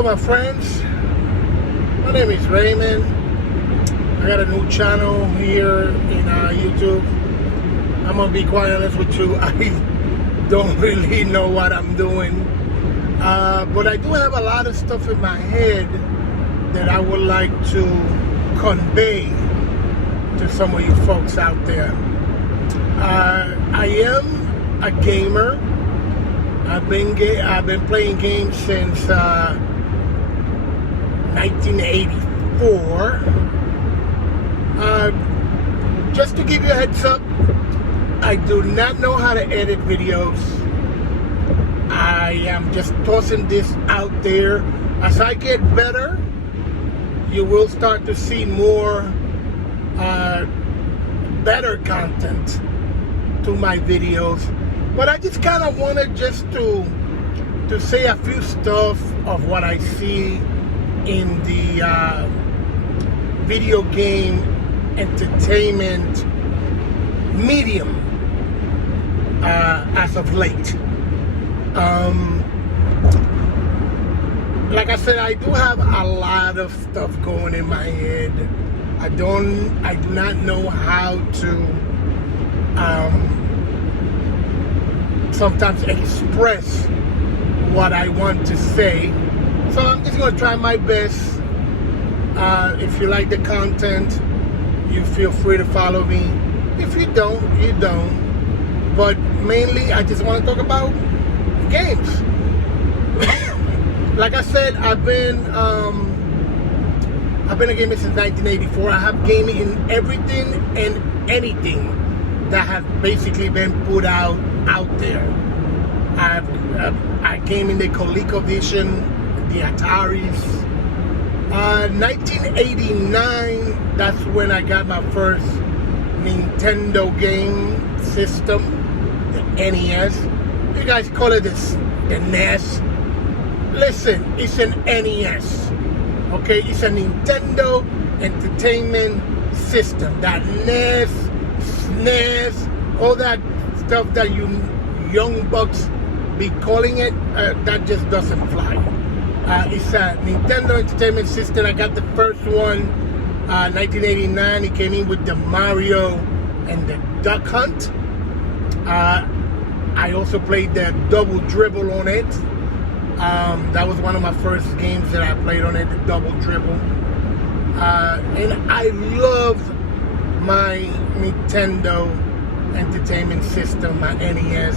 Hello my friends, my name is Raymond. I got a new channel here in YouTube. I'm gonna be quite honest with you, I don't really know what I'm doing, but I do have a lot of stuff in my head that I would like to convey to some of you folks out there. I am a gamer. I've been playing games since 1984. Just to give you a heads up, I do not know how to edit videos. I am just tossing this out there. As I get better, you will start to see more better content to my videos. But I just kind of wanted just to say a few stuff of what I see in the video game entertainment medium as of late. Like I said, I do have a lot of stuff going in my head. I do not know how to sometimes express what I want to say. So I'm just going to try my best. If you like the content, you feel free to follow me. If you don't, you don't. But mainly, I just want to talk about games. Like I said, I've been a gamer since 1984. I have gaming in everything and anything that has basically been put out there. I came in the ColecoVision, the Ataris. 1989, that's when I got my first Nintendo game system, the NES. You guys call it the NES. Listen, it's an NES. Okay, it's a Nintendo Entertainment System. That NES, SNES, all that stuff that you young bucks be calling it, that just doesn't fly. It's a Nintendo Entertainment System. I got the first one, 1989. It came in with the Mario and the Duck Hunt. I also played the Double Dribble on it. That was one of my first games that I played on it, the Double Dribble. And I loved my Nintendo Entertainment System, my NES.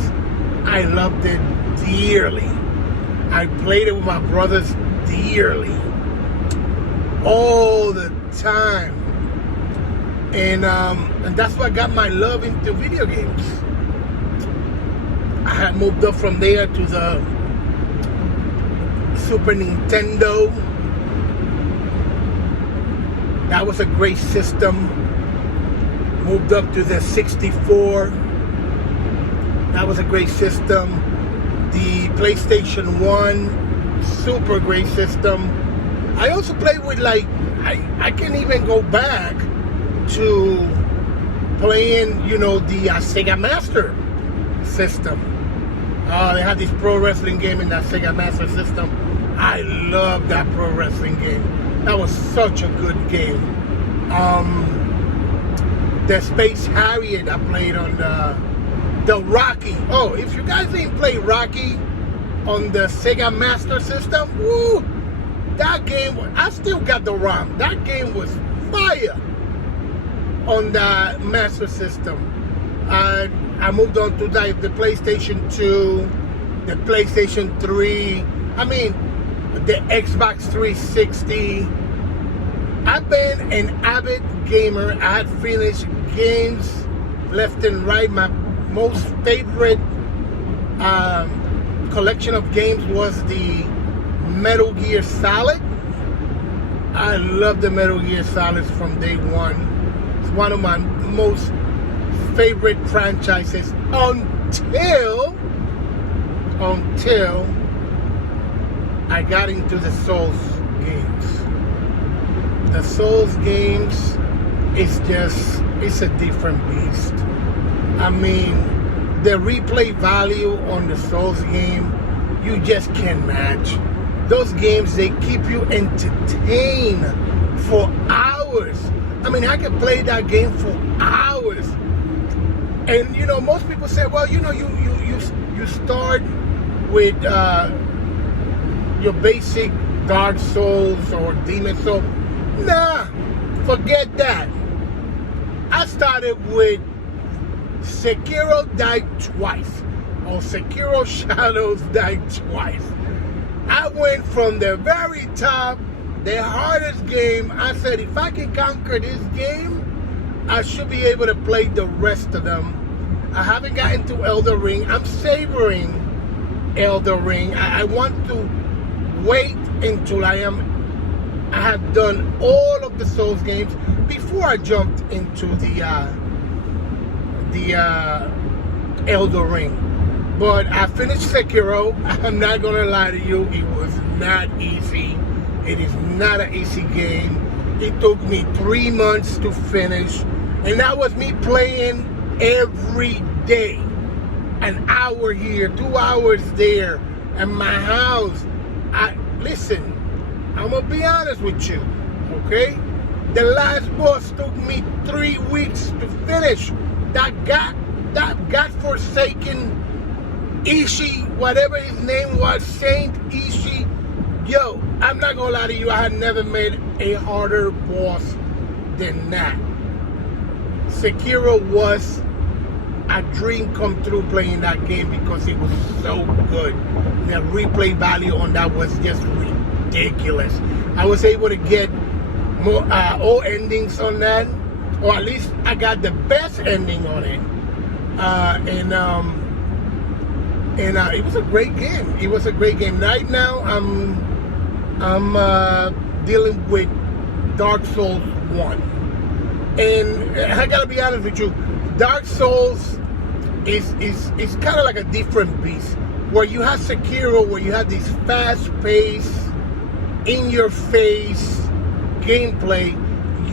I loved it dearly. I played it with my brothers dearly, all the time. And that's what got my love into video games. I had moved up from there to the Super Nintendo. That was a great system. Moved up to the 64. That was a great system. The PlayStation 1, super great system. I also played with, like, I can even go back to playing, you know, the Sega Master system. They had this pro wrestling game in that Sega Master system. I love that pro wrestling game. That was such a good game. The Space Harrier I played on the Rocky. Oh, if you guys ain't played Rocky on the Sega Master System, woo, that game, I still got the ROM. That game was fire on the Master System. I moved on to the PlayStation 2, the PlayStation 3, I mean, the Xbox 360. I've been an avid gamer. I had finished games left and right. My most favorite collection of games was the Metal Gear Solid. I love the Metal Gear Solids from day one. It's one of my most favorite franchises until I got into the Souls games. The Souls games is just, it's a different beast. I mean, the replay value on the Souls game, you just can't match. those games, they keep you entertained for hours. I mean, I could play that game for hours. And you know, most people say, well, you know, you start with your basic Dark Souls or Demon Souls. Nah, forget that. I started with Sekiro died twice, or Sekiro Shadows died twice. I went from the very top, the hardest game. I said, if I can conquer this game, I should be able to play the rest of them. I haven't gotten to Elden Ring. I'm savoring Elden Ring. I want to wait until I have done all of the Souls games before I jumped into the Elden Ring. But I finished Sekiro. I'm not gonna lie to you, it was not easy. It is not an easy game. It took me 3 months to finish, and that was me playing every day. An hour here, 2 hours there, and my house. Listen, I'm gonna be honest with you, okay? The last boss took me 3 weeks to finish. That godforsaken Ishii, whatever his name was, Saint Ishii. Yo, I'm not gonna lie to you, I had never made a harder boss than that. Sekiro was a dream come true playing that game because it was so good. The replay value on that was just ridiculous. I was able to get more all endings on that, or at least I got the best ending on it. And it was a great game. It was a great game. Right now, I'm dealing with Dark Souls 1, and I gotta be honest with you, Dark Souls is kind of like a different beast. Where you have Sekiro, where you have this fast-paced, in-your-face gameplay,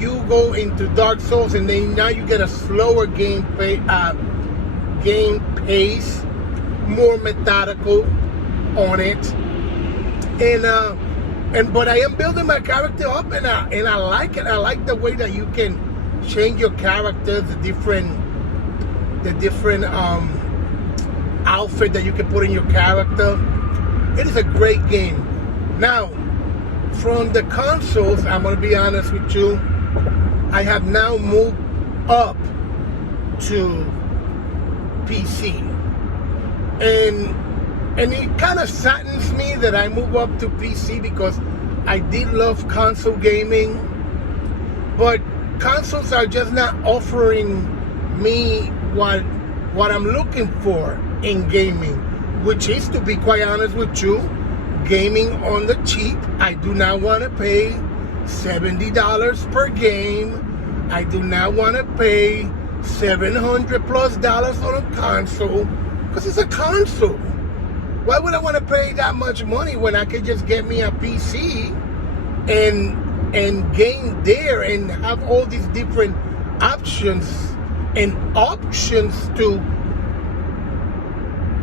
you go into Dark Souls, and then now you get a slower game pace, more methodical on it, but I am building my character up, and I like it. I like the way that you can change your character, the different outfit that you can put in your character. It is a great game. Now, from the consoles, I'm gonna be honest with you, I have now moved up to PC, and it kind of saddens me that I move up to PC because I did love console gaming, but consoles are just not offering me what I'm looking for in gaming, which is, to be quite honest with you, gaming on the cheap. I do not want to pay $70 per game. I do not want to pay $700+ on a console, because it's a console. Why would I want to pay that much money when I could just get me a PC and game there and have all these different options to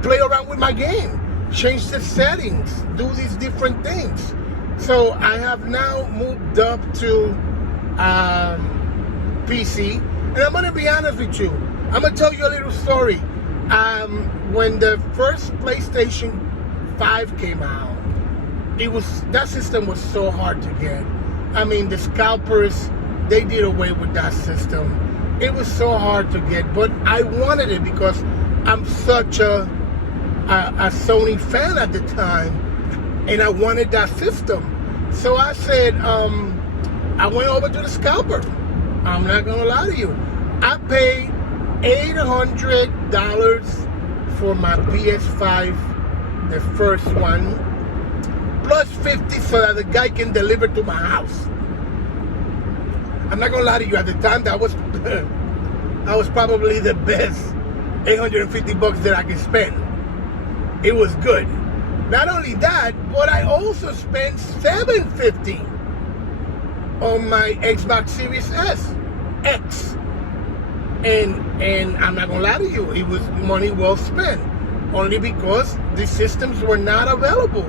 play around with my game, change the settings, do these different things. So I have now moved up to PC, and I'm gonna be honest with you. I'm gonna tell you a little story. When the first PlayStation 5 came out, that system was so hard to get. I mean, the scalpers, they did away with that system. It was so hard to get, but I wanted it because I'm such a Sony fan at the time, and I wanted that system. So I said, I went over to the scalper. I'm not gonna lie to you. I paid $800 for my PS5, the first one, plus $50 so that the guy can deliver to my house. I'm not gonna lie to you, at the time that was probably the best $850 that I could spend. It was good. Not only that, but I also spent $750 on my Xbox Series X. And I'm not gonna lie to you, it was money well spent. Only because the systems were not available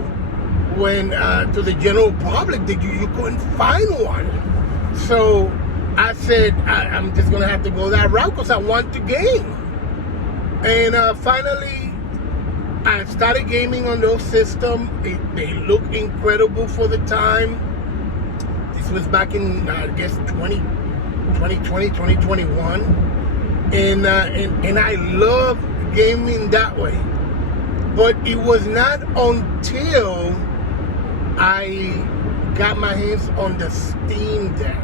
when to the general public that you couldn't find one. So I said I'm just gonna have to go that route because I want to game. And finally, I started gaming on those systems. They look incredible for the time. This was back in I guess 2020, 2021, and I love gaming that way. But it was not until I got my hands on the Steam Deck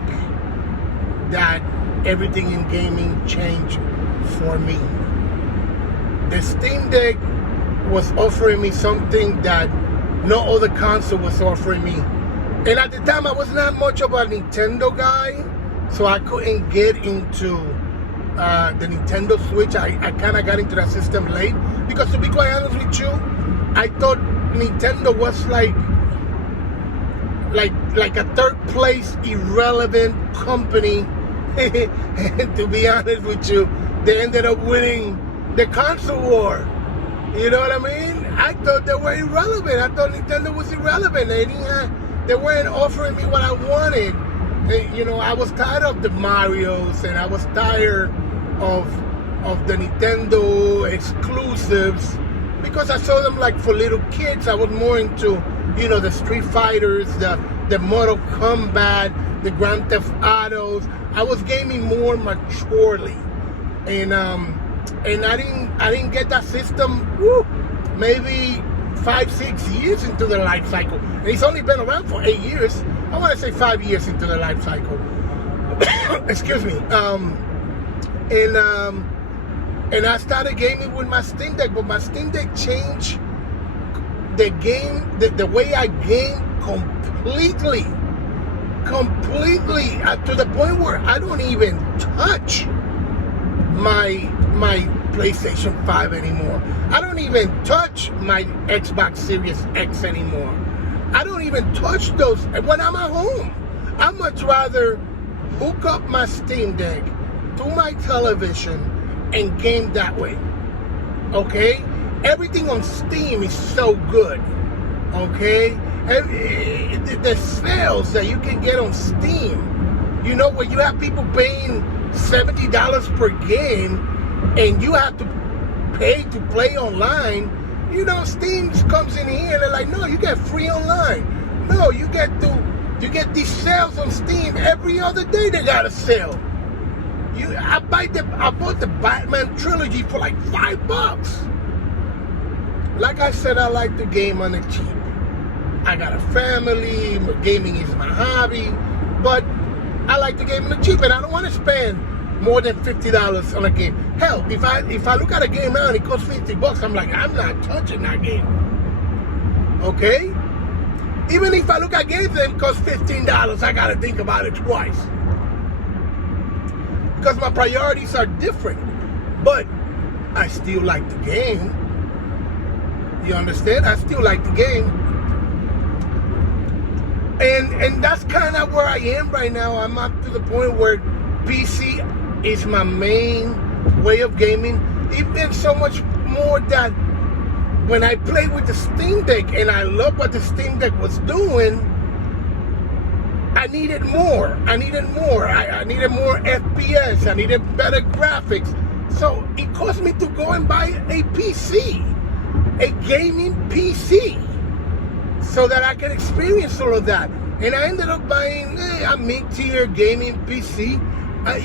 that everything in gaming changed for me. The Steam Deck was offering me something that no other console was offering me. And at the time, I was not much of a Nintendo guy, so I couldn't get into the Nintendo Switch. I kind of got into that system late because, to be quite honest with you, I thought Nintendo was like a third place irrelevant company. And to be honest with you, they ended up winning the console war. You know what I mean? I thought they were irrelevant. I thought Nintendo was irrelevant. They weren't offering me what I wanted. You know, I was tired of the Marios, and I was tired of the Nintendo exclusives because I saw them like for little kids. I was more into, you know, the Street Fighters, the Mortal Kombat, the Grand Theft Autos. I was gaming more maturely, and I didn't get that system. Maybe 5-6 years into the life cycle, and it's only been around for 8 years. I want to say 5 years into the life cycle. Excuse me. And I started gaming with my Steam Deck, but my Steam Deck changed the game, the way I game completely, to the point where I don't even touch my PlayStation 5 anymore. I don't even touch my Xbox Series X anymore. I don't even touch those when I'm at home. I much rather hook up my Steam Deck to my television and game that way. Okay? Everything on Steam is so good. Okay? The sales that you can get on Steam, you know, where you have people paying $70 per game and you have to pay to play online. You know, Steam comes in here and they're like, no, you get free online. No, you get these sales on Steam every other day. They got a sale. I bought the Batman trilogy for like $5. Like I said, I like to game on the cheap. I got a family. Gaming is my hobby, but I like to game on the cheap, and I don't want to spend more than $50 on a game. Hell, if I look at a game now and it costs $50, I'm like, I'm not touching that game. Okay? Even if I look at games that cost $15, I gotta think about it twice. Because my priorities are different. But I still like the game. You understand? I still like the game. And that's kind of where I am right now. I'm up to the point where PC is my main way of gaming. Even so much more that when I played with the Steam Deck and I love what the Steam Deck was doing, I needed more. I needed more FPS. I needed better graphics. So it caused me to go and buy a PC, a gaming PC, so that I can experience all of that. And I ended up buying a mid-tier gaming PC.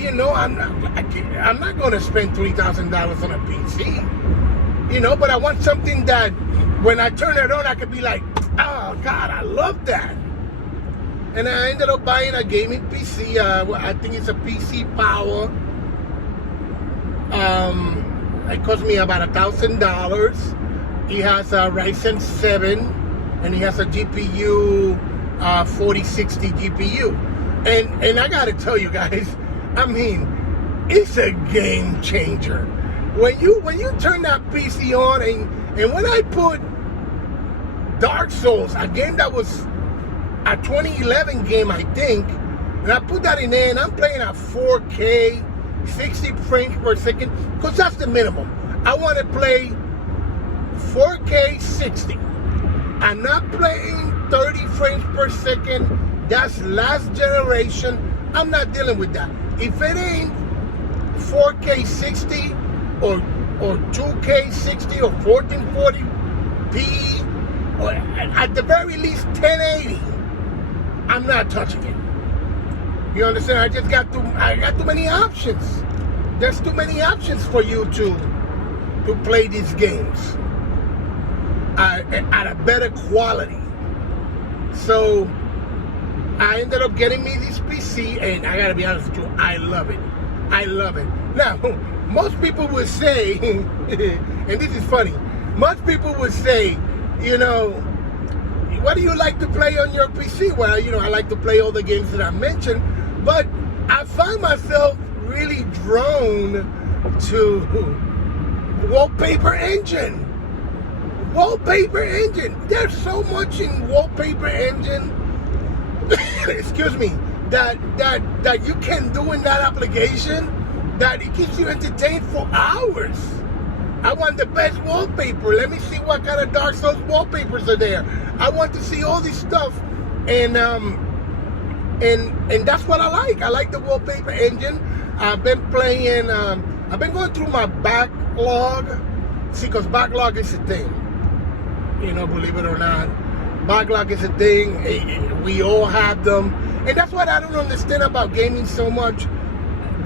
You know, I'm not going to spend $3,000 on a PC. You know, but I want something that when I turn it on, I could be like, oh God, I love that. And I ended up buying a gaming PC. I think it's a PC Power. It cost me about $1,000. It has a Ryzen 7, and it has a GPU, 4060 GPU. And I gotta tell you guys, I mean, it's a game changer. When you turn that PC on, and when I put Dark Souls, a game that was a 2011 game, I think, and I put that in there, and I'm playing at 4K, 60 frames per second, because that's the minimum. I want to play 4K 60. I'm not playing 30 frames per second. That's last generation. I'm not dealing with that. If it ain't 4K 60 or 2K 60 or 1440p or at the very least 1080, I'm not touching it. You understand? I got too many options. There's too many options for you to play these games at a better quality. So I ended up getting me this PC, and I gotta be honest with you, I love it. I love it. Now, most people would say, and this is funny, most people would say, you know, what do you like to play on your PC? Well, you know, I like to play all the games that I mentioned, but I find myself really drawn to Wallpaper Engine. Wallpaper Engine. There's so much in Wallpaper Engine, excuse me, that you can do in that application that it keeps you entertained for hours. I want the best wallpaper. Let me see what kind of Dark Souls wallpapers are there. I want to see all this stuff, and that's what I like. I like the Wallpaper Engine. I've been playing. I've been going through my backlog. See, because backlog is a thing. You know, believe it or not, backlog is a thing. We all have them, and that's what I don't understand about gaming so much.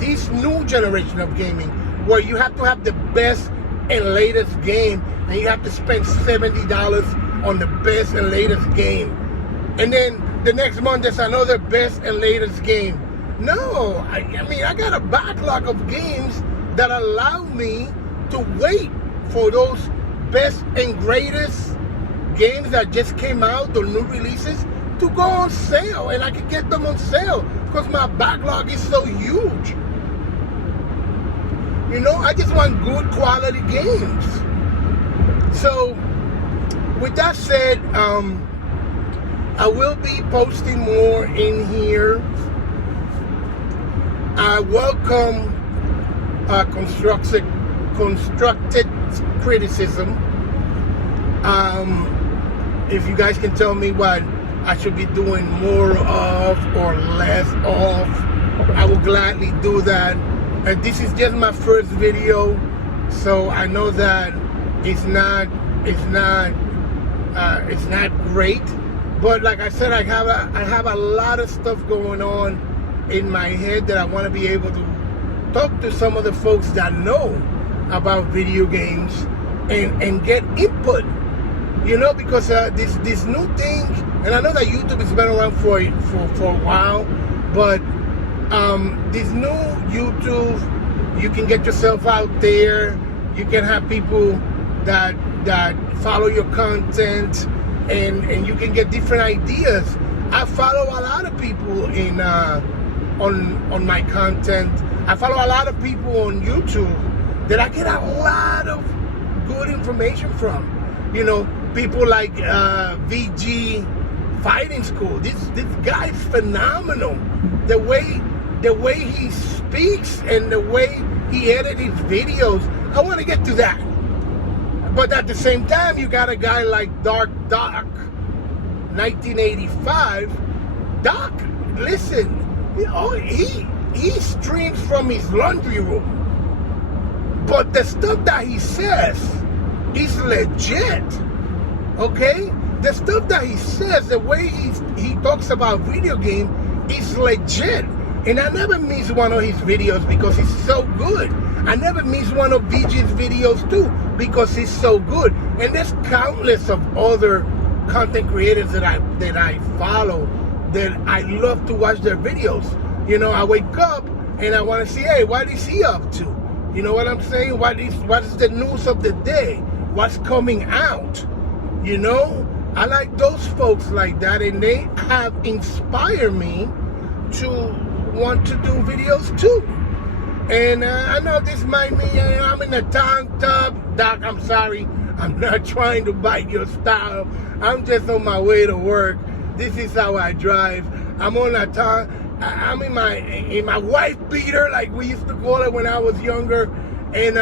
This new generation of gaming, where you have to have the best and latest game, and you have to spend $70 on the best and latest game, and then the next month there's another best and latest game. No, I mean, I got a backlog of games that allow me to wait for those best and greatest games that just came out, the new releases, to go on sale, and I can get them on sale because my backlog is so huge. You know, I just want good quality games. So, with that said, I will be posting more in here. I welcome constructed criticism. If you guys can tell me what I should be doing more of or less of, I will gladly do that. This is just my first video, so I know that it's not great, but like I said, I have a lot of stuff going on in my head that I want to be able to talk to some of the folks that know about video games and get input, you know, because this new thing, and I know that YouTube has been around for a while, but this new YouTube, you can get yourself out there. You can have people that follow your content, and you can get different ideas. I follow a lot of people in on my content. I follow a lot of people on YouTube that I get a lot of good information from. You know, people like VG Fighting School. This guy's phenomenal. The way he speaks and the way he edits his videos, I want to get to that. But at the same time, you got a guy like Dark Doc 1985. Doc, listen, you know, he streams from his laundry room, but the stuff that he says is legit. Okay, the stuff that he says, the way he talks about video game is legit. And I never miss one of his videos because he's so good. I never miss one of VG's videos too because he's so good. And there's countless of other content creators that I follow that I love to watch their videos. You know, I wake up and I want to see, hey, what is he up to? You know what I'm saying? What is the news of the day? What's coming out? You know, I like those folks like that, and they have inspired me to want to do videos too. And I know this might mean I'm in a tank top. Doc, I'm sorry. I'm not trying to bite your style. I'm just on my way to work. This is how I drive. I'm on a tank. I'm in my wife beater, like we used to call it when I was younger. And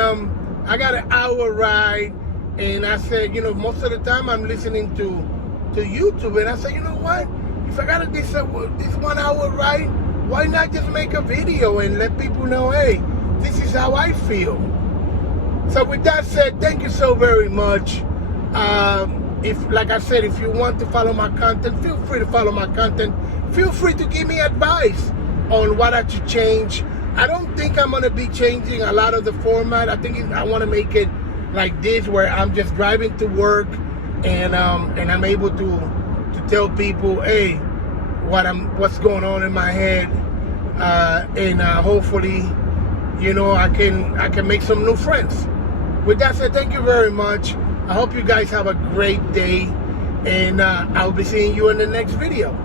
I got an hour ride. And I said, you know, most of the time I'm listening to to YouTube, and I said, you know what? If I got this 1 hour ride, why not just make a video and let people know, hey, this is how I feel. So with that said, thank you so very much. Like I said, if you want to follow my content, feel free to follow my content. Feel free to give me advice on what I should change. I don't think I'm gonna be changing a lot of the format. I think I want to make it like this, where I'm just driving to work and I'm able to tell people, hey, what's going on in my head, and hopefully, you know, I can make some new friends. With that said, thank you very much. I hope you guys have a great day, and I'll be seeing you in the next video.